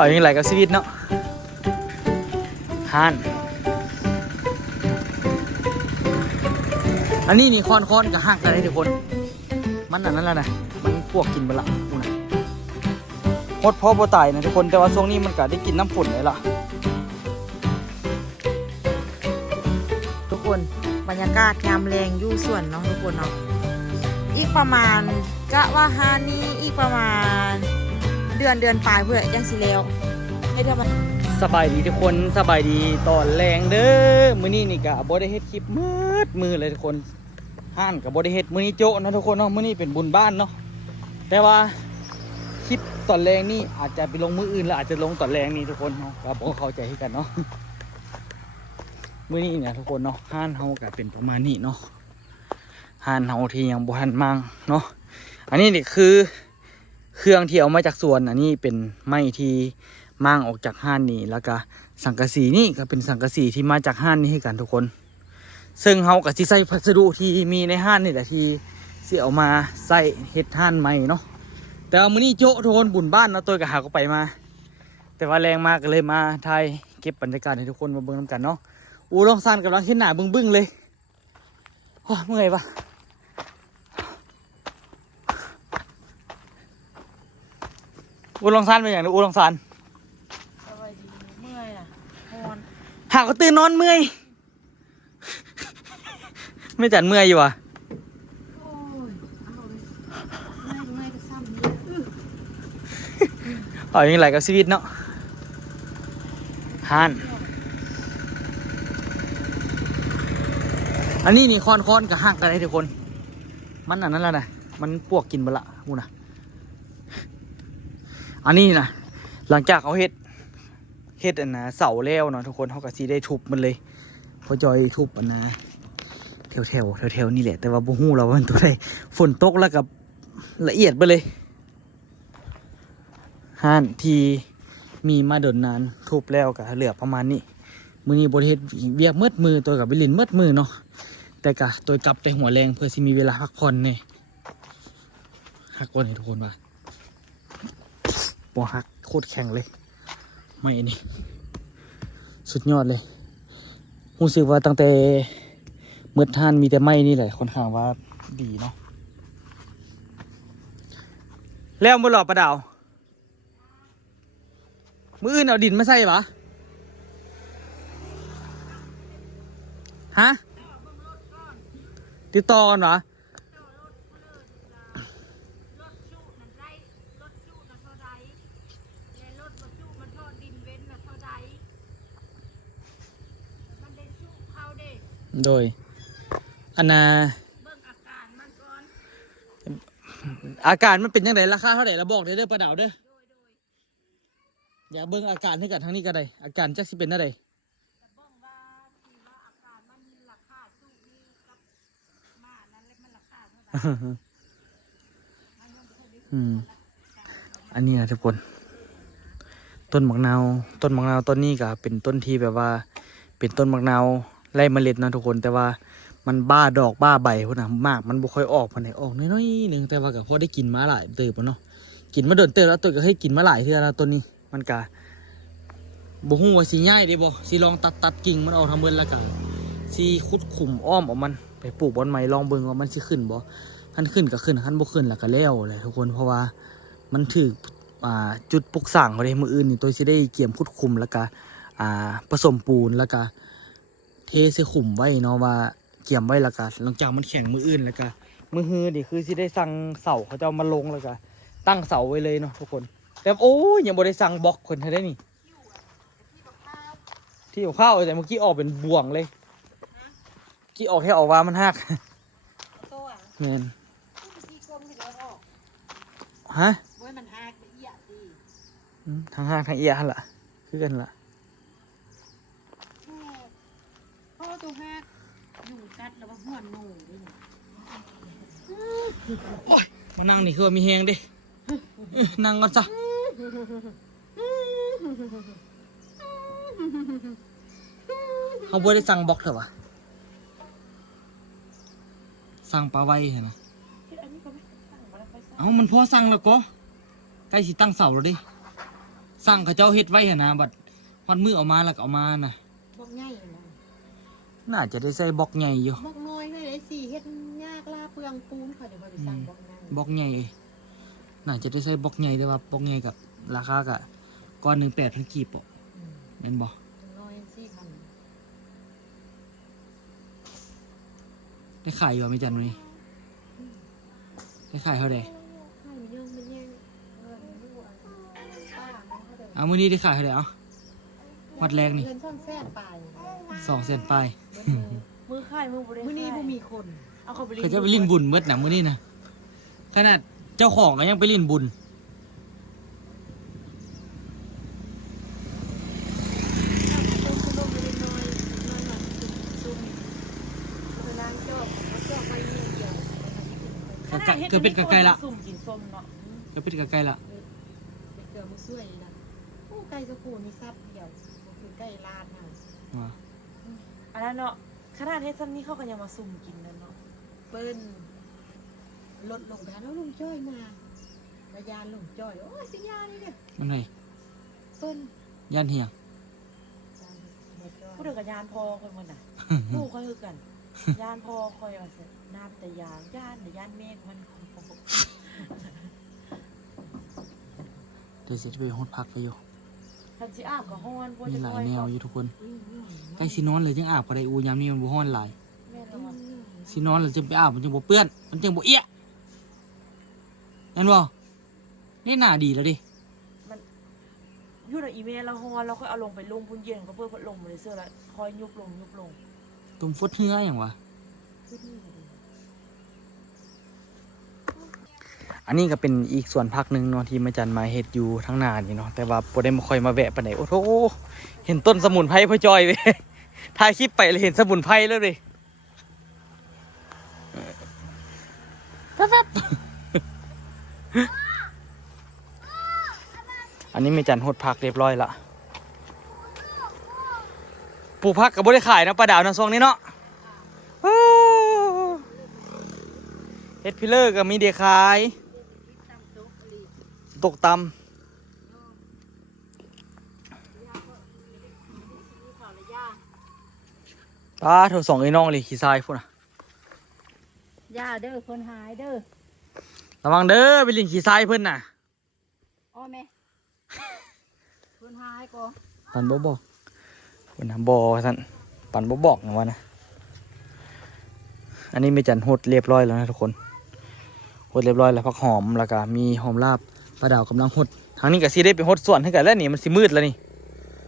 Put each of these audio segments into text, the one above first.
อย่างไรกับชีวิตเนาะฮันอันนี้นี่ค้อนกับหักกันเลยทุกคนมันอันนั้นแล้วนะมันพวกกินไปละหมดพ่อบ่ตายนะทุกคนแต่ว่าช่วงนี้มันก็ได้กินน้ำฝนเลยล่ะทุกคนบรรยากาศยามแรงอยู่ส่วนเนาะทุกคนเนาะอีกประมาณกะว่าฮานี้อีกประมาณเดือนปลายเพื่อยังสิแล้วให้ทำมันสบายดีทุกคนสบายดีตอนแรงเด้อมื้อนี้นี่ก็บ่ได้เฮ็ดคลิปมือเลยทุกคนห้านก็บ่ได้เฮ็ดมื้อนี้โจ๊ะนะทุกคนเนาะมื้อนี้เป็นบุญบ้านเนาะแต่ว่าคลิปตอนแรงนี่อาจจะไปลงมื้ออื่นแล้วอาจจะลงตอนแรงนี่ทุกคนเนาะก็บ่เข้าใจกันเนาะมื้อนี้เนี่ยทุกคนเนาะห้านเฮาก็เป็นประมาณนี้เนาะห้านเฮาที่ยังบ่ทันมั่งเนาะอันนี้นี่คือเครื่องที่เอามาจากสวนอันนี้เป็นไม้ที่มั่งออกจากห้านนี่แล้วก็สังกะสีนี่ก็เป็นสังกะสีที่มาจากห้านนี่ให้กันทุกคนซึ่งเฮาก็สิใส่พัสดุที่มีในห้านนี่แหละที่สิเอามาใส่เฮ็ดห้านใหม่เนาะแต่ว่ามื้อนี้โจ๊ะทุกคนบุญบ้านเนาะตัวก็หาก็ไปมาแต่ว่าแรงมากก็เลยมาถ่ายเก็บบรรยากาศให้ทุกคนมาเบิ่งนำกันเนาะอูลองซ่านกำลังเฮ็ดหน้าบึ้งๆเลยโอ้เมื่อยปะอูลองซ่านเป็นอย่างนี้อูลองซ่านเมื่อยน่ะนอนหากก็ตื่นนอนเมื่อยไม่จัดเมื่อยอยู่อ่ะโอ้ยเมื่อยก็ซ้ำนี่อย่างไรกับชีวิตเนาะฮันอันนี้นี่ค้อนกับหักกันเลยทุกคนมันอันนั้นแล้วนะมันพวกกินไปละมูนะอันนี้นะหลังจากเขาเฮ็ดอันนะเสาแล้วเนาะทุกคนเขาก็ซีได้ทุบมันเลยพอจอยทุบอันนะแถวนี่แหละแต่ว่าบูฮู้เราว่ามันตัวใดฝนตกแล้วกับละเอียดไปเลยฮันที่มีมาโดนนานทุบแล้วก็เหลือประมาณนี้มือนี้บริเฮ็ดเวียกมืดมือตัวกับวิลินมืดมือเนาะแต่กะตัวกลับแต่หัวแรงเพื่อสิมีเวลาพักผ่อนเนี่ยหักก่อนให้ทุกคนว่าบ่หักโคตรแข็งเลยไม่นี่สุดยอดเลยรู้สึกว่าตั้งแต่มืดท่านมีแต่ไม้นี่แหละค่อนข้างว่าดีเนาะแล้วบ่หล่อประดาวมืออื่นเอาดินมาใส่ปะฮะติดต่อกันเหรอโดยอันน่ะอาการมันเป็นยังไงราคาเท่าไหร่เราบอกเด้อประดาวเด้ออย่าเบิ่งอาการให้กันทางนี้ก็ได้อาการจักสิเป็นอะไรอันนี้นะทุกคนต้นมะนาวต้นนี้ก็เป็นต้นที่แบบว่าเป็นต้นมะนาวไร่เมล็ดนะทุกคนแต่ว่ามันบ้าดอกบ้าใบพวกนั้นมากมันบ่ค่อยออกมันไหนออกน้อยๆหนึ่งแต่ว่าก็พอได้กินมาหลายเติบเนาะกินมาโดนเติบแล้วตัวก็ให้กินมาหลายเทื่อแล้วต้นนี้มันก็บ่ฮู้ว่าสิง่ายเด้บ่สิลองตัดกิ่งมันออกทำเบิ่นแล้วก็สิขุดขุมอ้อมออกมันไปปลูกบอนใหม่ลองเบิ่งว่ามันสิขึ้นบ่คันขึ้นก็ขึ้นคันบ่ขึ้นแล้วก็แล้วแหละทุกคนเพราะว่ามันถูกจุดปลุกสร้างเขาได้มื้ออื่นนี่ตัวสิได้เกี่ยมขุดขุมแล้วก็ผสมปูนแล้วก็เทใส่ขุมไว้เนาะว่าเกี่ยมไว้แล้วก็หลังจากมันแข็งมื้ออื่นแล้วก็มื้อฮื้อนี่คือสิได้สั่งเสาเขาจะเอามาลงแล้วก็ตั้งเสาไว้เลยเนาะทุกคนแต่โอ้ยยังบ่ได้สั่งบล็อกเพิ่นให้ได้นี่ที่เอาข้าวแต่เมื่อกี้ออกเป็นบ่วงเลยกี้ออกแค่ออกว่ามันหักแม่นฮะทางหักทางเอียหั่นล่ะคือกันล่ะพ่อตัวหักอยู่กัดแล้วว่าหัวหนูมานั่งนี่คือว่ามีแฮงดินั่งก่อนจ้ะเขาบ่ได้สั่งบล็อกเถอะวะสั่งปลาไว้เหรอนะเอ้ามันพอสั่งแล้วก็ใกล้สิตั้งเสาแล้วดิ สั่งเขาเจ้าเฮ็ดไว้หั่นนะบัดฮอดมือเอามาแล้วก็เอามาน่ะ บอกง่ายนะ น่าจะได้ใส่บล็อกใหญ่อยู่ บอกน้อยเลยไอ้สี่เฮ็ดยากลาเปลืองปูนค่ะเดี๋ยวไปสั่งบอกง่าย บล็อกใหญ่น่าจะได้ใส่บล็อกใหญ่แต่ว่าบล็อกใหญ่กับราคาก็ก้อนหนึ่ง8,000กีบบ่แม่นบ่ น้อยสี่พัน ได้ขายอยู่บ่แม่จันมื้อนี้ได้ขายเท่าใด ให้มันย่องมันแย่งเงินลูกป้าเขาเดิน เอามื้อนี้ได้ขายเท่าใดเอ้าฮอดแรงนี่ เงินซ่อนแซ่ไป 200,000ปลาย มือค่ายมือบริ มื้อนี้บ่มีคน เอาเขาไป เขาจะไปลิ้นบุญเบิดน่ะมื้อนี้น่ะขนาดเจ้าของก็ยังไปลิ้นบุญ ก็เป็นกะไก่ละ สุ่มกินส้มเนาะ ก็เป็นกะไก่ละ เป็นเกลือมือช่วยนะโอ้ไก่จะกูมีซับเดียวคือไก่ลาดน่ะ ว่า อันนั้นเนาะขนาดเฮ็ดซ้ำนี่เขาก็ยังมาสุ่มกินนั่นเนาะ เปิ้นลดลงแล้วลุงจ้อยมาระยานลุงจ้อยโอ้ยเป็นยานี่เนี่ย มันไง เปิ้น ย่านเฮียง ผู้เดือกับยานพอคนมันน่ะผู้เขาคือกันยานพอคอยว่าสิน้ำแต่ยางย่านแต่ยานเมฆมันของผม เดี๋ยวจะไปฮดพักไปอยู่ ทันสิอาบกับฮ้อนพวก มี จะ หลา ค ย อย แนวอยู่ทุกคนใกล้สินอนเลยจังอาบก็ได้อูยามนี้มันบ่ฮ้อนหลาย แม่นอน สินอนแล้วจึงไปอาบมันจึงบ่เปื้อนมันจึงบ่เอี้ยเห็นบ่นี่หน้าดีแล้วดิ อยู่ในอีเมลเราฮ้อนเราค่อยเอาลงไปลงพุ่นเย็นก็เพื่อพัดลมมาเลยเสื้อละคอยยุบลงยุบลง ตุ่มฟดเหือหยังวะ ขึ้นนี่ก็ดี อันนี้ก็เป็นอีกส่วนพักหนึงเนาะที่แม่จันมาเฮ็ดอยู่ทั้งหน้านี่เนาะแต่ว่าบ่ได้มาค่อยมาแวะปานใดโอ้โธเห็นต้นสมุนไพรพ่อจอยเว้ย ถ่ายคลิปไปเลยเห็นสมุนไพรแล้วดิแป๊บๆ อันนี้แม่จันหดผักเรียบร้อยละปลูกผักก็บ่ได้ขายนะปลาดาวนะช่วงนี้เนาะโอ้เฮ็ดพิเลอร์ก็มีเดียขายตกตำปลาเท่าสองไอ้น้องเลยขี้ทรายพุ่นน่ะ ย่าเด้อคนหายเด้อ ระวังเด้อไปลินขี้ทรายเพิ่นน่ะ อ้อแม่คนหายก็ ปันบ่บอกเพิ่นน่ะบ่ซั่นปันบ่บอกนะว่านะอันนี้แม่จันหดเรียบร้อยแล้วนะทุกคนหดเรียบร้อยแล้วผักหอมแล้วก็มีหอมลาบปลาดาวกำลังหดทางนี้ก็สิได้ไปหดสวนให้กันแล้วนี่มันสิมืดแล้วนี่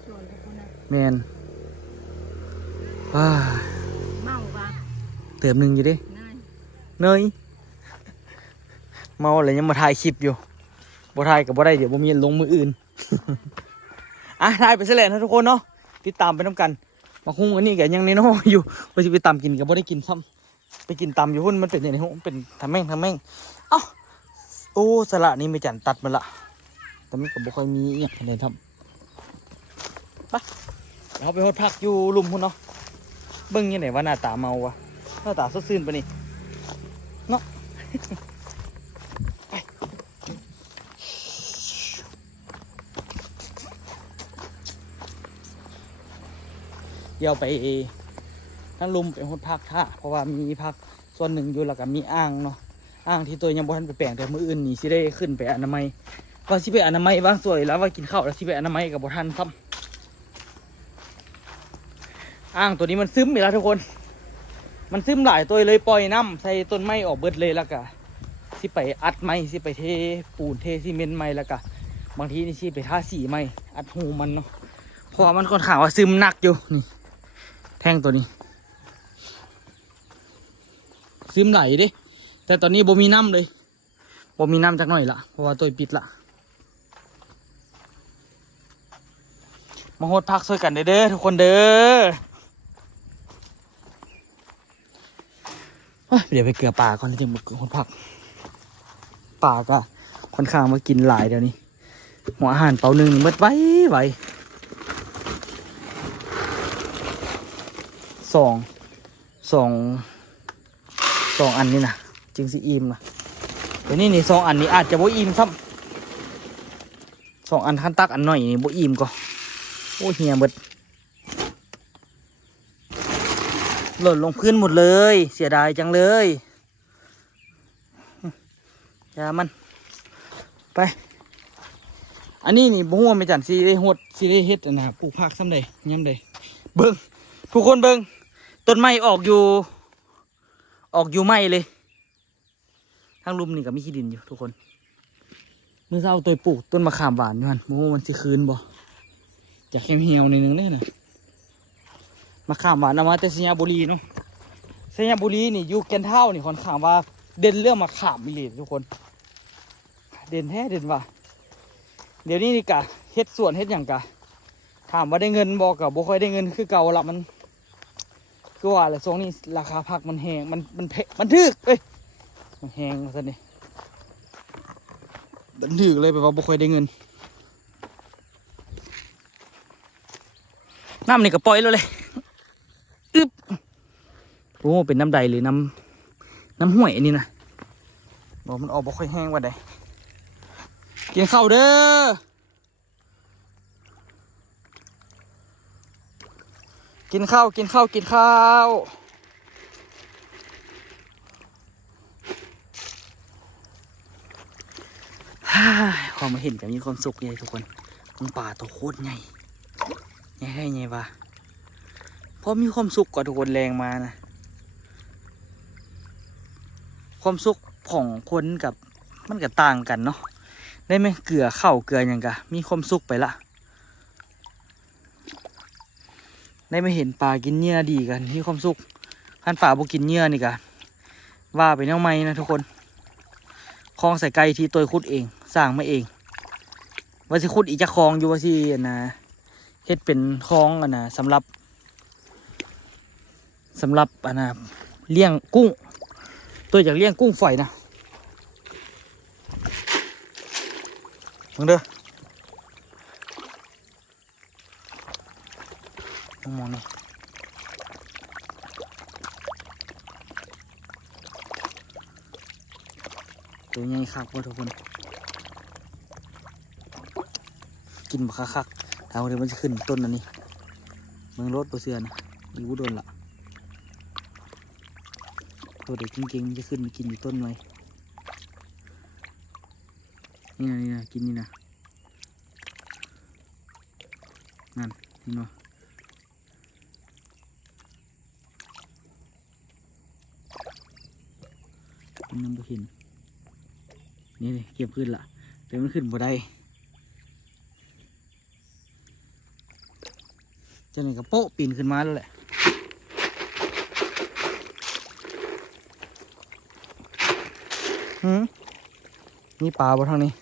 ชวนกับคนน่ะ แม่นว้า เมาปะ เติมหนึงอยู่เดิ นาย เนยเมาเลยยังมาถ่ายคลิปอยู่บ่ถ่ายก็บ่ได้เดี๋ยวบ่มีลงมืออื่น อ่ะถ่ายไปซะแล้วนะทุกคนเนาะติดตามไปนํกันมาคุ้งอันนี้ก็ยังน้อยๆอยู่ว่าสิไปตามกินก็บ่ได้กินซ้ำไปกินตำอยู่หุ่นมันเป็นอย่างไรมันเป็นทำแม่งเอ้าโอ้สละนี่ไม่จันตัดมันละแต่มันก็บ่ค่อยมีอหย่างใดทำไปเดี๋ยวเราไปหดพักอยู่ลุมพุ่นเนาะเบิ่งยังไงว่าหน้าตาเมาวะหน้าตาสดชื่นปะนี่เนาะ ไปเดี๋ยวไปทั้งลุมไปหดพักท่าเพราะว่ามีพักส่วนหนึ่งอยู่แล้วก็มีอ่างเนาะอ่างที่ตัวยังบ่ทันไปแปลงแต่มื้ออื่นนี่สิได้ขึ้นไปอนามัยว่าสิไปอนามัยบางส่วนแล้วว่ากินข้าวแล้วสิไปอนามัยกับบ่ทันซ้ำอ่างตัวนี้มันซึมอีกแล้วทุกคน มันซึมหลายตัวเลยปล่อยน้ำใส่ต้นไม้ออกเบิดเลยแล้วก็สิไปอัดไม้สิไปเทปูนเทซีเมนต์ไม้แล้วก็บางทีนี่สิไปทาสีไม้อัดหูมันเนาะเพราะว่ามันค่อนข้างว่าซึมหนักอยู่นี่แท่งตัวนี้ซึมไหลดิแต่ตอนนี้บ่มีน้ำเลยบ่มีน้ำจักหน่อยละเพราะว่าตัวปิดละมาโหดพักช่วยกันเด้อทุกคนเด้อเดี๋ยวไปเกลือป่าก่อนแล้วจึงมาโหดพักป่าก็ค่อนข้างมากินหลายเดี๋ยวนี้หัวอาหารเปาหนึ่งเบิดไว้สองอันนี้นะจึงสิอิ่มนะเดี๋ยวนี้2 อันนี้อาจจะบ่อิ่มซ้ 2 อันขั้นตักอันหน่อยนี่บ่อิ่มก็โอ้เหี่ยเบิดหล่นลงพื้นหมดเลยเสียดายจังเลยอย่ามันไปอันนี้นี่บ่ฮู้ว่าแม่จันสิได้เฮ็ดอันน่ะปลูกผักซำใดยามใดเบิ่งทุกคนเบิ่งต้นไม้ออกอยู่ไม้เลยทางลุมนี่ก็มีขี้ดินอยู่ทุกคนมื้อเช้าตัวปลูกต้นมะขามหวานอยู่หั่นบ่ฮู้มันสิคืนบ่อยากเหี่ยวๆนิดนึงเด้อน่ะมะขามหวานเอามาแต่สัญญาบุรีเนาะสัญญาบุรีนี่อยู่แก่นเฒ่านี่ค่อนข้างว่าเด่นเรื่องมะขามอีหลีทุกคนเด่นแท้เด่นว่าเดี๋ยวนี้นี่กะเฮ็ดสวนเฮ็ดหยังกะถามว่าได้เงินบ่กะบ่ค่อยได้เงินคือเก่าละมันคือว่าแหละช่วงนี้ราคาผักมันแพงมันถึกเอ้ยมันแพงซั่นนี่มันถึกเลยแปลว่าบ่ค่อยได้เงินน้ำนี่ก็ปล่อยแล้วเลยอึ๊บโอ้เป็นน้ำใดหรือน้ำห้วยอันนี้นะบอกมันออกบ่ค่อยแห้งว่าใดกินข้าวเด้อกินข้าวความมาเห็นกับมีความสุขใหญ่ทุกคนมันป่าตัวโคตรใหญ่ใหญ่ว่ะเพราะมีความสุขกว่าทุกคนแรงมานะความสุขของคนกับมันก็ต่างกันเนาะได้ไหมเกลือข้าวเกลืออย่างกะมีความสุขไปละได้ไม่เห็นปลากินเหยื่อดีกันที่ความสุขขั้นปลาบ่กินเหยื่อนี่กะว่าไปแนวไม่นะทุกคนคลองใส่ไก่ที่ตัวขุดเองสร้างมาเองว่าสิขุดอีกจะคลองอยู่ว่าสินะเฮ็ดเป็นคลองนะสำหรับเลี้ยงกุ้งตัวจากเลี้ยงกุ้งฝอยนะมึงเด้อมองนี่ตัวใหญ่คักพ่อทุกคนกินบักคักๆเอาเดี๋ยวมันจะขึ้นต้นอันนี้มึงรถตัวเสือนะอีวุ้โดนละตัวเด็กเก่งๆมันจะขึ้นมากินอยู่ต้นไว้นี่นะกินนี่นะนั่นนี่เนาะมันยังไม่เห็นนี่เลยเก็บขึ้นละแต่มันขึ้นบ่ได้เจ้าหน่อยก็โป๊ะปีนขึ้นมาแล้วแหละนี่ปลาบ่ทางนี้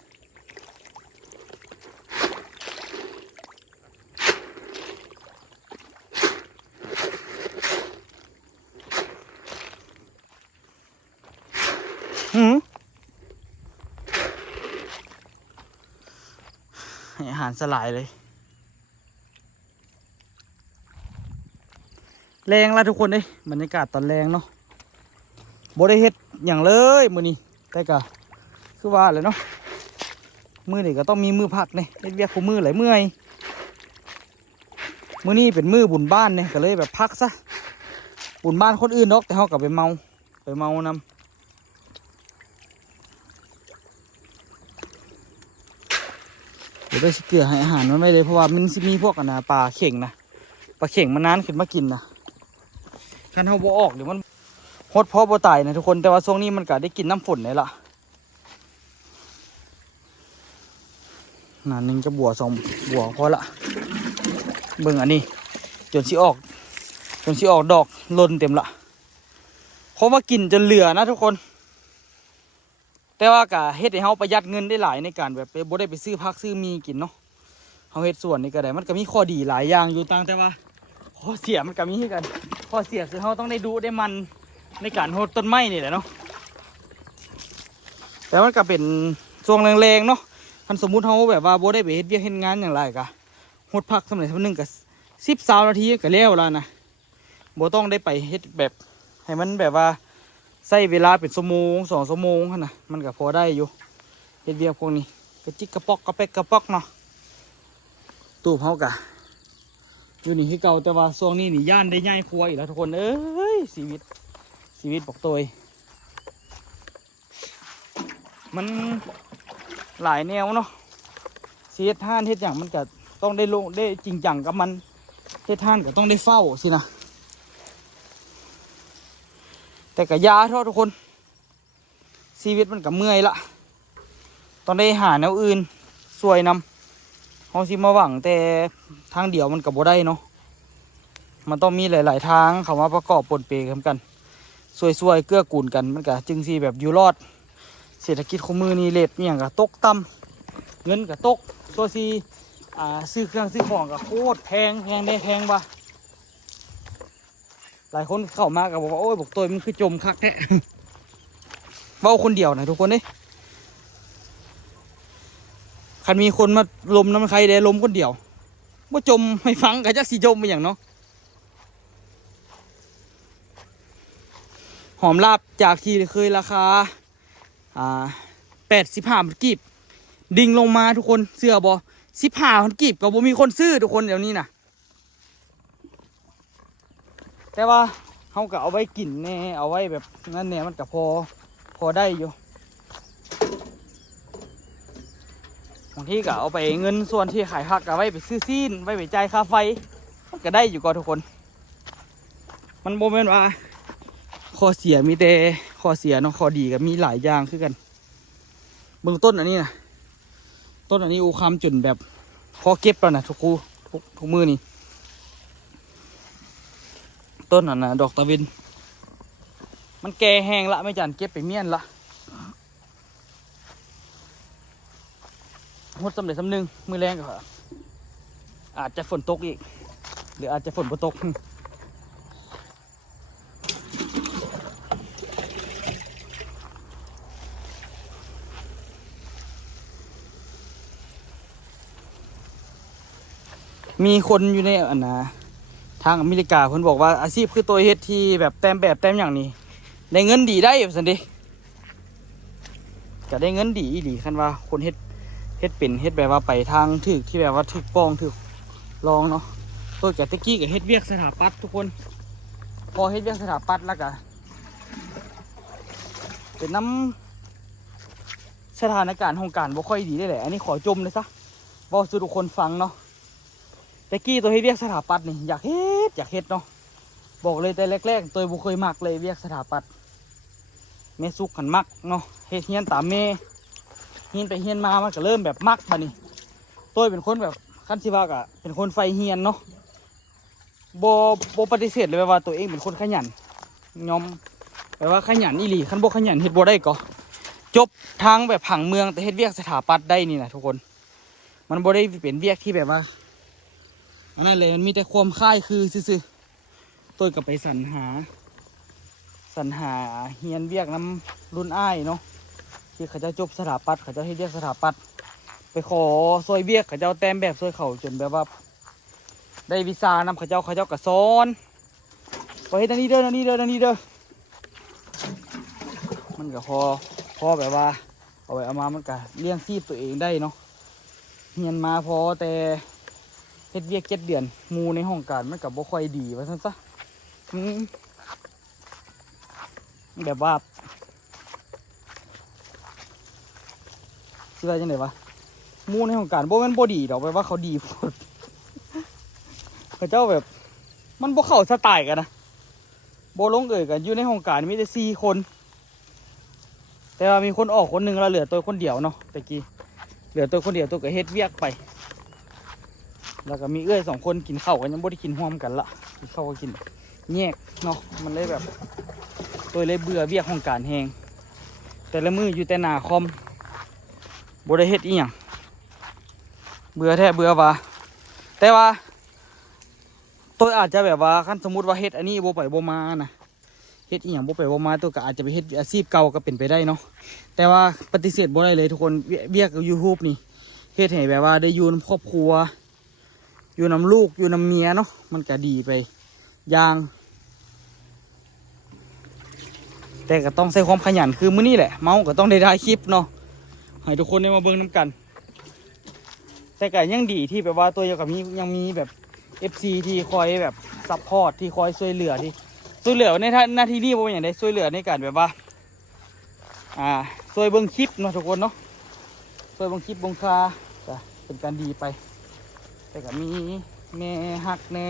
ให้อาหารสลายเลยแรงละทุกคนเลยบรรยากาศตอนแรงเนาะบ่ได้เฮ็ดอย่างเลยมื้อนี้แต่ก็คือว่าเลยเนาะมื้อนี้ก็ต้องมีมือพักเนี่ยเฮ็ดเวียกคู่มือหลายเมื่อยมื้อนี้เป็นมื้อบุญบ้านเนี่ยก็เลยแบบพักซะบุญบ้านคนอื่นเนาะแต่เฮาก็ไปเมานำเดี๋ยวได้สิเกลือให้อาหารมันไม่เลยเพราะว่ามันสิมีพวกอันน่ะปลาเข่งนะปลาเข่งมันนานขึ้นมากินนะคันเฮาบ่ออกเดี๋ยวมันฮดเพาะบ่ตายนะทุกคนแต่ว่าช่วงนี้มันก็ได้กินน้ำฝนเลยล่ะนั่นนึงจะบัว2 บัวพอละเบิ่งอันนี้จนสิออกดอกล้นเต็มละเพราะว่ากินจนเหลือนะทุกคนแต่ว่ากะเฮ็ดให้เฮาประหยัดเงินได้หลายในการแบบบ่ได้ไปซื้อผักซื้อมีกินเนาะเฮาเฮ็ดสวนนี่ก็ได้มันก็มีข้อดีหลายอย่างอยู่ต่างแต่ว่าข้อเสียมันก็มีคือกันข้อเสียคือเฮาต้องได้ดูได้มันในการโหดต้นไม้นี่แหละเนาะแต่มันก็เป็นช่วงแรงๆเนาะคันสมมุติเฮาแบบว่าบ่ได้ไปเฮ็ดเวียกเฮ็ดงานอย่างไรกะโหดผักสำเร็จนึงก็10-20 นาทีก็แล้วแล้วนะบ่ต้องได้ไปเฮ็ดแบบให้มันแบบว่าใช้เวลาเป็น2 ชั่วโมงหั่นน่ะมันก็พอได้อยู่เฮ็ดเวียกพวกนี้กระจิกกระปอกกระเป๊กกระปอกเนาะ ตูบเฮากะอยู่นี่คือเก่าแต่ว่าช่วงนี้นี่ย่านได้ใหญ่ครัวอีกแล้วทุกคนเอ้ยชีวิตบอกตัวมันหลายแนวเนาะเสียท่านเฮ็ดอย่างมันก็ต้องได้ลงได้จริงจังกับมันเฮ็ดท่านก็ต้องได้เฝ้าสินะแต่ก็ยาเท่าทุกคนชีวิตมันก็เมื่อยละต้องได้หาแนวอื่นสวยนำเขาสิมาหวังแต่ทางเดียวมันก็บ่ได้เนาะมันต้องมีหลายๆทางเข้ามาประกอบปนเปกันสวยๆเกื้อกูลกันมันก็จึงสิแบบอยู่รอดเศรษฐกิจของมือนี่เรทเนี่ยก็ตกต่ำเงินก็ตกตัวซีซื้อเครื่องซื้อของก็โคตรแพงได้แพงว่ะหลายคนเข้ามาก็บอกว่าโอ้ยบอกตัวมันคือจมคักแท้ เว้าคนเดียวนะทุกคนเด้คันมีคนมาลมน้ำใครได้ลมคนเดียวว่าจมไม่ฟังก็จะสีจมไปอย่างเนาะหอมลาบจากที่เคยราคา85 บาทกีบดิ่งลงมาทุกคนเสื้อบอ15 บาทกีบก็บ่มีคนซื้อทุกคนเดี๋ยวนี้นะแต่ว่าเขาก็เอาไว้กินแน่เอาไว้แบบนั่นเนี่ยมันก็พอได้อยู่บางทีก็เอาไปเงินส่วนที่ขายผักก็ไว้ไปซื้อซีนไว้ไปจ่ายค่าไฟมันก็ได้อยู่ก็ทุกคนมันโมเมนต์ว่าข้อเสียมีแต่ข้อเสียเนาะข้อดีก็มีหลายอย่างคือกันเบื้องต้นอันนี้นะต้นอันนี้อูคำจนแบบพอเก็บแล้วนะทุกมือนี่ต้นอันนะดอกตะวินมันแก่แห้งละไม่จันเก็บไปเมี่ยนละหดสำเร็จสำนึงมือแรงก็อาจจะฝนตกอีกหรืออาจจะฝนบ่ตกมีคนอยู่ในอันนะทางอเมริกาเพิ่นบอกว่าอาชีพคือตัวเฮ็ดที่แบบแต้มอย่างนี้ได้เงินดีได้สันดิก็ได้เงินดีอีหลีคันว่าคนเฮ็ดเป็นเฮ็ดแบบว่าไปทางถึกที่แบบว่าถึกป้องถึกลองเนาะตัวแกตะกี้กับเฮ็ดเวียกสถาปัตย์ทุกคนพอเฮ็ดเวียกสถาปัตย์แล้วก็เป็นน้ำสถานการณ์ของการบ่ค่อยดีได้แหละอันนี้ขอจมเลยซะบอกสู่ทุกคนฟังเนาะตะกี้ตัวเฮ็ดเวียกสถาปัตย์นี่อยากเฮ็ดเนาะบอกเลยแต่แรกๆตัวบ่เคยมักเลยเวียกสถาปัตย์แม่สุกขันมักเนาะเฮ็ดเฮียนตามแม่เฮียนไปเฮียนมามันก็เริ่มแบบมักบัดนี้ตัวเป็นคนแบบคันสิว่ากะเป็นคนไฟเฮียนเนาะบ่ปฏิเสธเลยว่าตัวเองเป็นคนขยันยอมแปลว่าขยันอีหลีคันบ่ขยันเฮ็ดบ่ได้ก็จบทางแบบผังเมืองแต่เฮ็ดเวียกสถาปัตย์ได้นี่นะทุกคนมันบ่ได้เป็นเวียกที่แบบว่าอันนั้นเลยมันมีแต่ความค่ายคือซื่อๆตัวก็ไปสรรหาเฮียนเวียกน้ำรุ่นอ้ายเนาะที่เขาเจ้าจบสถาปัตย์เขาเจ้าเฮ็ดเวียกสถาปัตย์ไปขอซอยเวียกเขาเจ้าแต้มแบบซอยเขาจนแบบว่าได้วีซ่านำเขาเจ้าก็สอนไปเฮ็ดอันนี้เด้อมันก็พอแบบว่าเอาไปเอามามันก็เลี้ยงชีพตัวเองได้เนาะเฮียนมาพอแต่เฮ็ดเวียก7 เดือนหมู่ในห้องการมันก็บ่ค่อยดีว่าซั่นซะแบบว่าสิว่าจังได๋วะหมู่ในห้องการบ่แม่นบ่ดีดอกแปลว่าเขาดีโพดเขาเจ้าแบบมันบ่เข้าสไตล์กันนะบ่ลงเอยกันอยู่ในห้องการมีแต่4 คนแต่ว่ามีคนออกคนหนึงแล้วเหลือตัวคนเดียวเนาะตะกี้เหลือตัวคนเดียวตัวก็เฮ็ดเวียกไปแล้วก็มีเอื้อย2 คนกินข้าวกันยังบ่ได้กินร่วมกันละกินข้าวก็กินแยกเนาะมันเลยแบบตัวเลยเบื่อเวียกห้องการแฮงแต่ละมืออยู่แต่หน้าคอมบ่ได้เฮ็ดอีหยังเบื่อแท้เบื่อว่าแต่ว่าตัวอาจจะแบบว่าคันสมมุติว่าเฮ็ดอันนี้บ่ไปบ่มานะเฮ็ดอีหยังบ่ไปบ่มาตัวก็อาจจะไปเฮ็ดอาชีพเก่าก็เป็นไปได้เนาะแต่ว่าปฏิเสธบ่ได้เลยทุกคนเวียก YouTube นี่เฮ็ดให้แบบว่าได้อยู่นำครอบครัวอยู่นำลูกอยู่นำเมียเนาะมันก็ดีไปอย่างแต่ก็ต้องใช้ความขยันคือมื้อนี้แหละเมาก็ต้องได้คลิปเนาะให้ทุกคนได้มาเบิ่งนำกัน แต่ก็ยังดีที่แบบว่าตัวเดียวกับยังมีแบบ FC ที่คอยแบบซัพพอร์ตที่คอยช่วยเหลือในหน้าที่นี้บ่เป็นอย่างใดช่วยเหลือในการแบบว่าช่วยเบิ่งคลิปเนาะทุกคนเนาะช่วยเบิ่งคลิปเบิ่งคาก็เป็นการดีไป แต่ก็มีแม่ฮักแน่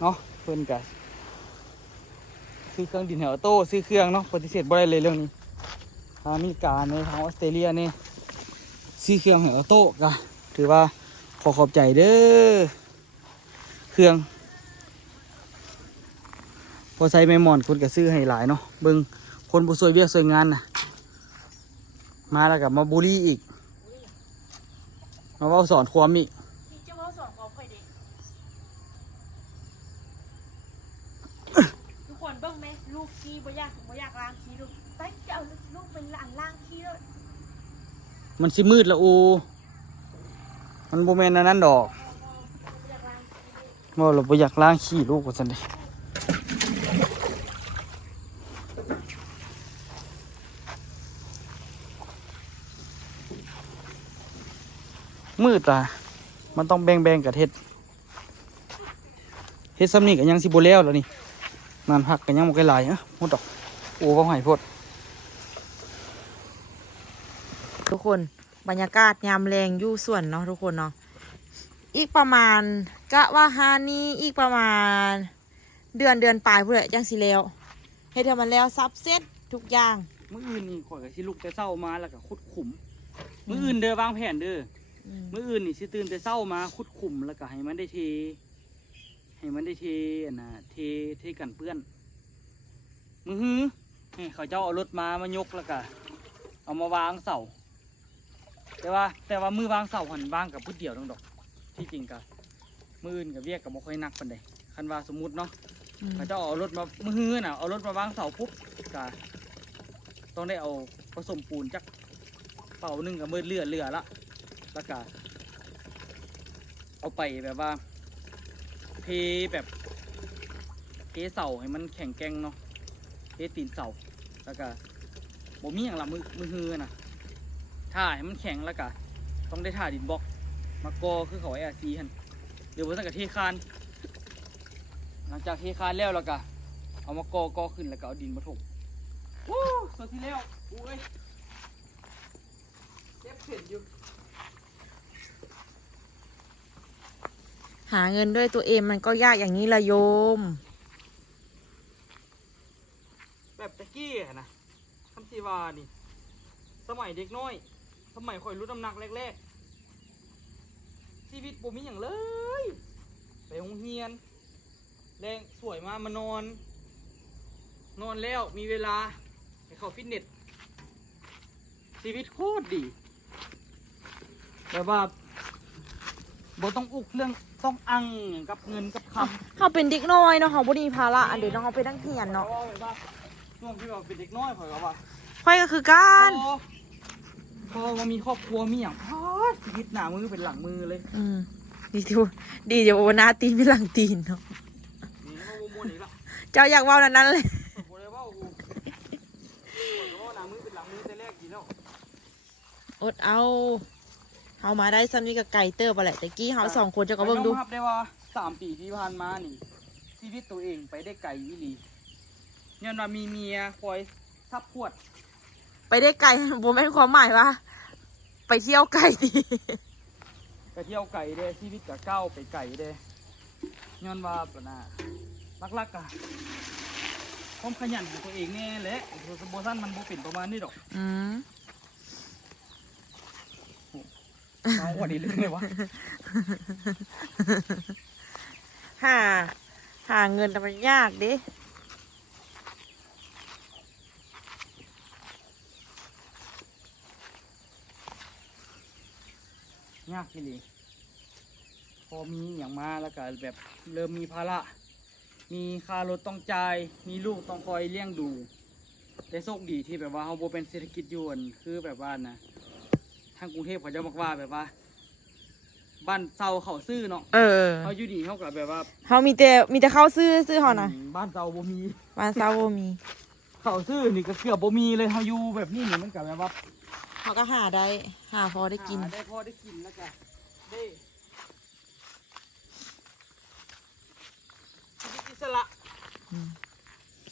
เนาะเพิ่นก็ซื้อเครื่องดินเหวโต้ซื้อเครื่องเนาะปฏิเสธบ่ได้เลยเรื่องนี้ทางอเมริกาในทางออสเตรเลียนี่ซื้อเครื่องเหวโต้ก็ถือว่าขอบใจเด้อเครื่องพอใส่แม่หมอนคนก็ซื้อให้หลายเนาะเบิ่งคนบ่ช่วยเวียกช่วยงานน่ะมาแล้วก็มาบูลลี่อีกมาเว้าสอนความอีก นี่เจ้าเขาสอนความค่อยเด็กทุกคนเบิ่งไหมลูกขี้บ่อยากล้างขี้ลูกไปจะเอาลูกเป็นหลานล้างขี้แล้ว มันสิมืดละอูมันโบแมนอันนั้นดอกว่าเราบ่อยากล้างขี้ลูกว่าซั่นเด้มืดมันต้องแบ่งกับเฮ็ดซ้ำนี่ก็ยังสิบ่แล้วแล้วนี่นานพักก็ยังบ่ค่อยหลายหมดดอกโอ้บ่ให้โพด ทุกคนบรรยากาศยามแรงอยู่ส่วนเนาะทุกคนเนาะอีกประมาณกะว่าฮานี้อีกประมาณเดือนปลายเพื่อยังสิแล้วให้เธอมันแล้วซับเซ็ตทุกอย่าง มื้ออื่นนี่ข่อยก็สิลุกแต่เช้ามาแล้วก็ขุดขุมมื้ออื่นเด้อวางแผนเด้อ มื้ออื่นนี่สิตื่นแต่เช้ามาขุดขุมแล้วก็ให้มันได้เทอันน่ะเทกันเปื้อนมือฮือนี่เขาเจ้าเอารถมายกแล้วก็เอามาวางเสาแต่ว่ามือวางเสาหันวางกับพุดเดียวทั้งดอกที่จริงก็มืออื่นกับเวียกกับบ่ค่อยนักปานใดคันว่าสมมุติเนาะเขาเจ้าเอารถมามือฮือน่ะเอารถมาวางเสาปุ๊บก็ต้องได้เอาผสมปูนจักเป่าหนึงกับมือเรือละแล้วก็เอาไปแบบว่าเทเสาให้มันแข็งแกร่งเนาะเทตีนเสาแล้วก็บ่มีอย่างละมือฮือน่ะท่าให้มันแข็งแล้วก็ต้องได้ท่าดินบล็อกมากอคือเขาARCหั่นเดี๋ยวบ่ซั่นก็เทคานหลังจากเทคานแล้วก็เอามากอขึ้นแล้วก็เอาดินมาถมโอ้สุดที่แล้วโอ้ยเจ็บเผ็ดอยู่ หาเงินด้วยตัวเองมันก็ยากอย่างนี้ละโยม แบบตะกี้อะนะคำสีวานี่สมัยเด็กน้อยสมัยข่อยรู้น้ำหนักแรกๆชีวิตบ่มีอย่างเลยไปโรงเรียนแรงสวยมานอนแล้วมีเวลาไปเข้าฟิตเนสชีวิตโคตรดีแบบว่าบ่ต้องอุกเรื่องต้องอังอย่างกับเงินกับคำ เขาเป็นเด็กน้อยเนาะเขาบ่มีภาระอันเดียวน้องเขาไปตั้งเฮียนเนาะ ช่วงที่เราเป็นเด็กน้อยข่อยก็ว่า ค่อยก็คือการ พอมามีครอบครัวมีอย่างชีวิตหน้ามือเป็นหลังมือเลย ดีเดี๋ยวโอนาตีนเป็นหลังตีนเนาะ นี่ว่าโมนี่ละ เจ้าอยากเว่านั้นเลย โมเลยว่ากูว่าหน้ามือเป็นหลังมือแต่แรกกี่แล้ว อดเอาเขามาได้ซ้ำนี่กับไก่เตอร์ไปแหละแต่กี้เขา2 คนจะก็เบิ่งดู ยอมรับได้ว่า3 ปีที่ผ่านมานี่ชีวิตตัวเองไปได้ไกลอีหลีเนี่ยว่ามีเมียคอยซับพวด ไปได้ไก่โบแม่นความหมายว่าไปเที่ยวไก่ดี ไปเที่ยวไก่เด้ชีวิตกับเก้าไปไก่เด้ย้อนว่าปะนะลักๆอะความขยันของตัวเองแน่แหละสมบูรณ์สั้นมันบ่เป็นประมาณนี้ดอกเอาวันนี้เรื่องเลยวะ หาเงินแต่มันยากดิ ยากทีเลยพอมีอย่างมาแล้วก็แบบเริ่มมีภาระมีค่ารถต้องจ่ายมีลูกต้องคอยเลี้ยงดูแต่โชคดีที่แบบว่าเขาโบเป็นเศรษฐกิจยวนคือแบบว่านะทางกรุงเทพเขาจะบอกว่าแบบว่าบ้านเซาเขาซื้อเนาะเขาอยู่ดีเขากับแบบว่า เขามีแต่เข้าซื้อเขานะ บ้านเซาบ่มี บ้านเซาบ่มี เขาซื้อนี่ก็เกือบบ่มีเลยเขาอยู่แบบนี้นี่มันกับแบบว่า เขาก็หาได้หาพอได้กิน ได้พอได้กินแล้วก็ นี่ชีวิตอิสระ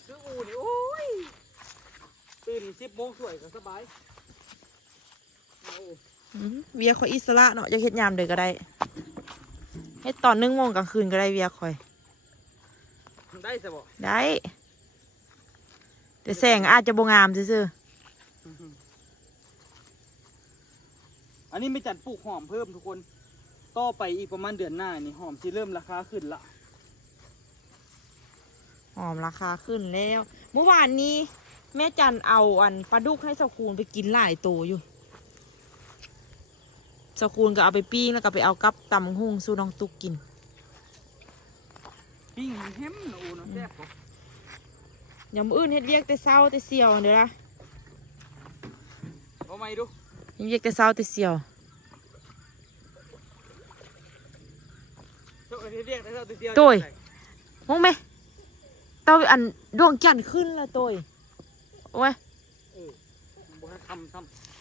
คืออูนี่โอ้ยตื่น10 โมงสวยก็สบายโอ้ เวียคอยอิสระเนาะจะเฮ็ดยามเดยก็ได้เฮ็ดตอน1 โมงกลางคืนก็ได้เวียคอย ได้สบ ได้แต่แสงอาจจะบ่งามซื่อ อันนี้ไม่จัดปลูกหอมเพิ่มทุกคนต่อไปอีกประมาณเดือนหน้านี่หอมสิเริ่มราคาขึ้นละ ๆหอมราคาขึ้นแล้ว เมื่อวานนี้แม่จันเอาอันปลาดุกให้สกูลไปกินหลายตัวอยู่สกูลก็เอาไปปิ้งแล้วก็ไปเอากับตำหุ่งสู้น้องตุกกิน ปิ้งเฮ็มนะอูเนาะแซ่บบ่ ยามมื้ออื่นเฮ็ดเวียกแต่เช้าแต่เสี่ยวเด้อละ เอาไม่ดู เฮ็ดเวียกแต่เช้าแต่เสี่ยว เจ้าเรียกได้เท่าตัวเดียว โต้ย มองไหมเต้าอันดวงจันทร์ขึ้นแล้วตัวโอ้ย บ่ให้คำซ้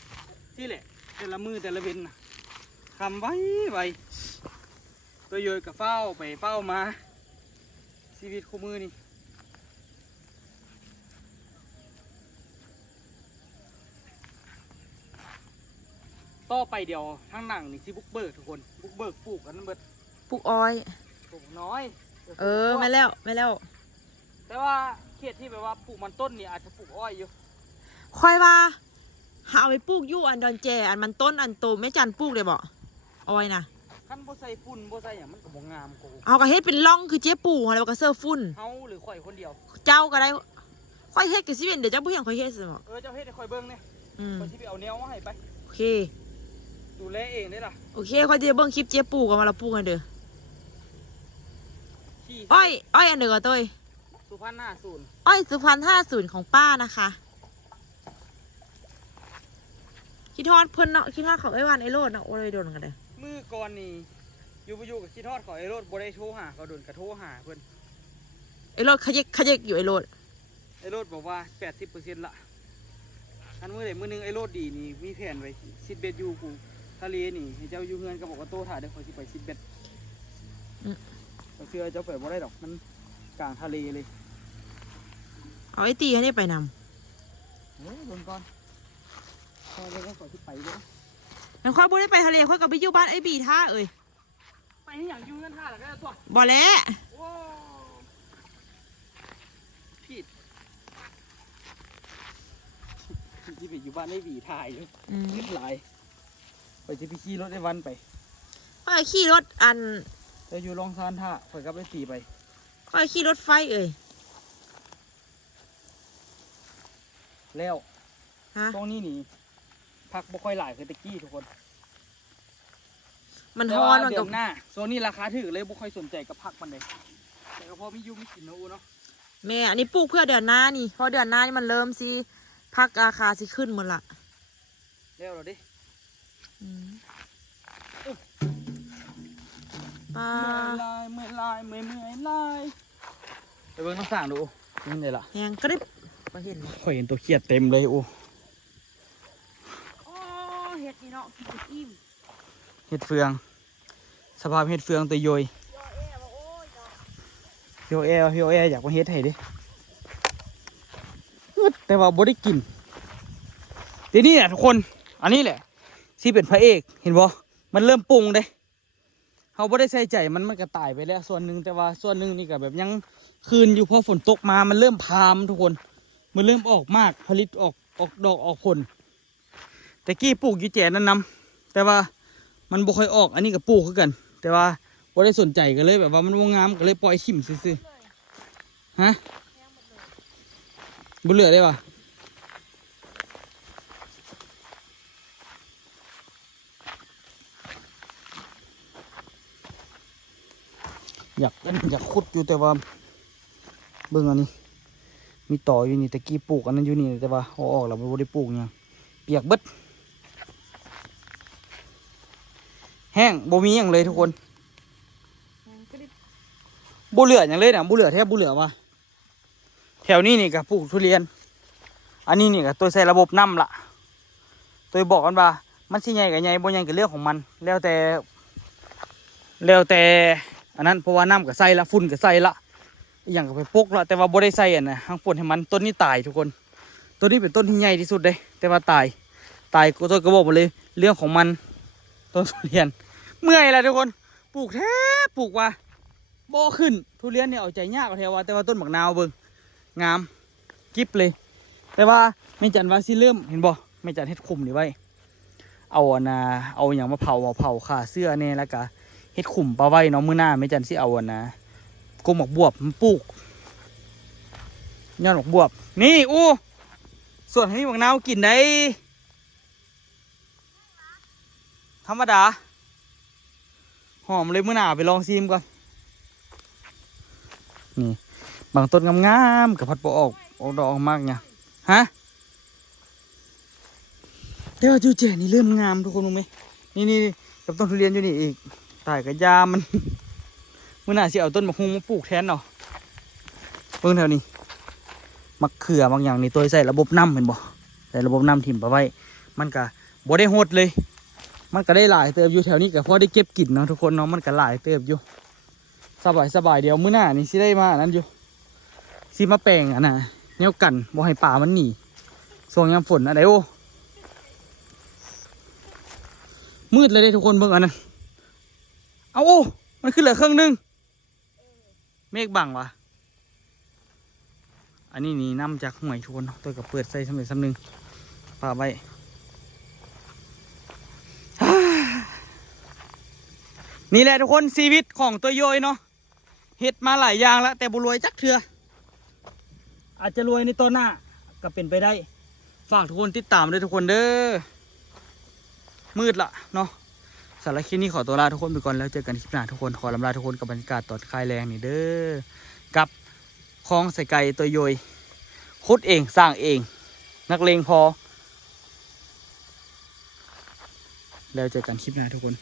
ำนี่แหละแต่ละมือแต่ละเว้นน่ะคำไว้ไวตัวโยยกับเฝ้าไปเฝ้ามาชีวิตคู่มือนี่ต่อไปเดี๋ยวทางหนังนี่สิบุกเบิกทุกคนบุกเบิกปลูกกันเบิด ปลูกอ้อย ปลูกน้อย ไม่แล้วไม่แล้ว แต่ว่าเขตที่แบบว่าปลูกมันต้นนี่อาจจะปลูกอ้อยอยู่ ค่อยว่าหาเอาไปปลูกอยู่อันดอนแจอันมันต้นอันโตไม่จันปลูกเลยบ่อ้อยนะ ขั้นบ่ใส่ฝุ่นบ่ใส่อย่างมันก็บ่งามกู เอาก็เฮ็ดเป็นร่องคือเจ๊ปู่อะไรก็เสื้อฝุ่น เฮาหรือข่อยคนเดียว เจ้าก็ได้ค่อยเฮ็ดก็สิเป็นเดี๋ยวเจ้าผู้เห็นค่อยเฮ็ดสิบ่ เจ้าเฮ็ดให้ข่อยเบิ่งเนี่ย อืม ข่อยสิไปเอาแนวมาให้ไป โอเค ดูแลเองได้ล่ะ โอเคค่อยจะเบิ่งคลิปเจ๊ปู่กันมาเราปลูกกันเด้อ ขี้ อ้อยอันเด้อก็ตัว สุพรรณ50 อ้อยสุพรรณ50ของป้านะคะคิดฮอดเพิ่นเนาะคิดฮอดของไอ้วานไอ้โลดเนาะโอ้ยโดนกันเด้อ มือก่อนนี่อยู่บ่อยู่กับคิดฮอดขอไอ้รถบ่ได้โทรหาเขาโดนกระโทรหาเพิ่น ไอ้โลดขยิกอยู่ไอ้โลด ไอ้รถบอกว่า 80% ละอันมื้อใดมื้อหนึงไอ้รถดีนี่มีแผนไว้ซิดเบ็ดอยู่กูทะเลนี่ให้เจ้าอยู่เฮือนก็บอกว่าโตถ่าเดี๋ยวข่อยสิไปซิดเบ็ดก็เชื่อเจ้าไปบ่ได้ดอกมันกลางทะเลเลย เอาไอ้ตีให้ได้ไปนำ โดนก่อนพอแล้วก็ขอที่ไปด้วย มันค่อยบ่ได้ไปทะเลค่อยกลับไปอยู่บ้านไอ้บีท่าเอ้ย ไปที่อย่างยูเงินท่าแล้วก็ตัว บ่แล้ว โอ้ผิดที่ไปอยู่บ้านได้บีถ่ายอยู่นิดหลายไปจะไปขี่รถได้วันไป ค่อยขี่รถอัน จะอยู่ลองซานท่าไปกับไอ้ตีไป ค่อยขี่รถไฟเอ้ย แล้ว ฮะ ตรงนี้นี่พักบ่ค่อยหลายคือตะกี้ทุกคน มันฮ้อนมัน เดื ก็ อนหน้าโซนนี้ราคาถือเลยบ่ค่อยสนใจกับพักมันเลยแต่ก็พอมีอยู่มีกินเนาะอูเนาะ แม่อันนี้ปลูกเพื่อเดือนหน้านี่เพราะเดือนหน้านี่มันเริ่มสิพักราคาสิขึ้นหมดละ แล้วเหรอดิ ปลา เมื่อยลายเมื่อยลายไปเบิ่งต้องสั่งดูนี่เลยล่ะ แหงกริบมาเห็นบ่ ข่อยเห็นตัวเขียดเต็มเลยโอ้ อ๋อเห็ดนี่เนาะกินอิ่ม เห็ดเฟือง สภาพเห็ดเฟืองตัวโยยโยเออยากมาเฮ็ดให้ดิแต่ว่าบ่ได้กินเดี๋ยวนี้แหละทุกคนอันนี้แหละที่เป็นพระเอกเห็นบ่มันเริ่มปรุงเด้เขาบ่ได้ใส่ใจมันก็ตายไปแล้วส่วนหนึ่งแต่ว่าส่วนหนึ่งนี่ก็แบบยังคืนอยู่เพราะฝนตกมามันเริ่มพามทุกคนมันเริ่มออกมากผลิตออกดอกออกผลแต่กี้ปลูกอยู่แจนั่นนำแต่ว่ามันบ่ค่อยออกอันนี้ก็ปลูกคือกัน แต่ว่าบ่ได้สนใจกันเลยแบบว่ามันบ่งามก็เลยปล่อยถิ่มซื่อๆฮะบ่เหลือได้ปะอยากขุดอยู่แต่ว่าเบิ่งอันนี้มีต่ออยู่นี่ตะกี้ปลูกอันนั้นอยู่นี่แต่ว่าเอาออกแล้วบ่ได้ปลูกหยังเปียกเบิดแห้งบ่มีหยังเลยทุกคน แหงกริบ บ่เหลือหยังเลยนะบ่เหลือแทบบ่เหลือว่ะแถวนี้นี่ก็ปลูกทุเรียนอันนี้นี่ก็ตัวใส่ระบบน้ำละตัวบอกกันว่ามันสิใหญ่กับใหญ่บ่ใหญ่กับเรื่องของมันแล้วแต่ แล้วแต่อันนั้นเพราะว่าน้ำก็ใส่ละฝุ่นก็ใส่ละอหย่างก็ไปปกละแต่ว่าบ่ได้ใส่อ่ะนะหางฝนให้มันต้นนี้ตายทุกคนต้นนี้เป็นต้นที่ใหญ่ที่สุดเลยแต่ว่าตายก็ต้นก็บอกหมดเลยเรื่องของมันต้นทุเรียนเมื่อยละทุกคนปลูกแท้ปลูกว่าบ่ขึ้นทุเรียนเนี่ยเอาใจยากกว่าแถวว่าแต่ว่าต้นบักนาวเบิ่งงามกิ๊บเลยแต่ว่าไม่จันว่าสิเริ่มเห็นบ่ไม่จันเฮ็ดคุมนี่ไว้เอาอันน่ะเอาอย่างมาเผาขาเสื้อเนี่ยแล้วก็เฮ็ดขุมปลาไว้เนาะมื้อหน้าไม่จันสิเอาอันน่ะกมหมกบวบมันปลูกยอดหมกบวบนี่อู้ส่วนให้บักนาวกินได้ธรรมดาหอมเลยมื้อหน้าไปลองชิมก่อนนี่บางต้นงามๆกับพัดปออกดอกมากเนี่ยฮะเดี๋ยวจูเจนี่เริ่มงามทุกคนรู้ไหมนี่กับต้นทุเรียนอยู่นี่อีกตายกับยามันมื้อหน้าสิเอาต้นมะฮุงมาปลูกแทนเนาะเพิ่งแถวนี้มะเขือบางอย่างนี่ตัวใส่ระบบน้ำเห็นบ่ใส่ระบบน้ำถิ่มไปไว้มันก็บ่ได้โหดเลยมันก็ได้หลายเติบอยู่แถวนี้ก็พอได้เก็บกินเนาะทุกคนเนาะมันก็หลายเติบอยู่สบายเดี๋ยวมื้อหน้านี่สิได้มาอันนั้นอยู่สิมาแปลงอันน่ะแนวกันบ่ให้ป่ามันหนีช่วงยามฝนอะไรโอ้มืดเลยเด้ทุกคนเบิ่งอันนั้นเอาโอ้มันขึ้นเหลือครึ่งนึงเมฆบังวะอันนี้นี่น้ำจากห่วยทุกคนเนาะตัวกับเปิดใส่สำเร็จสำนึงป่าไว้นี่แหละทุกคนชีวิตของตัวโยยเนาะเฮ็ดมาหลายอย่างแล้วแต่บุรวยจักเถื่ออาจจะรวยในตอนหน้าก็เป็นไปได้ฝากทุกคนติดตามด้วยทุกคนเด้อมืดละเนาะสำหรับคลิปนี้ขอตัวลาทุกคนไปก่อนแล้วเจอกันคลิปหน้าทุกคนขอลำลาทุกคนกับบรรยากาศตอนคลายแรงนี่เด้อกับคลองใส่ไก่ตัวโยยขุดเองสร้างเองนักเลงพอแล้วเจอกันคลิปหน้าทุกคน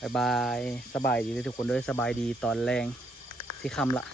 บายบายสบายดีเลยทุกคนด้วยสบายดีตอนแรงสิคำละ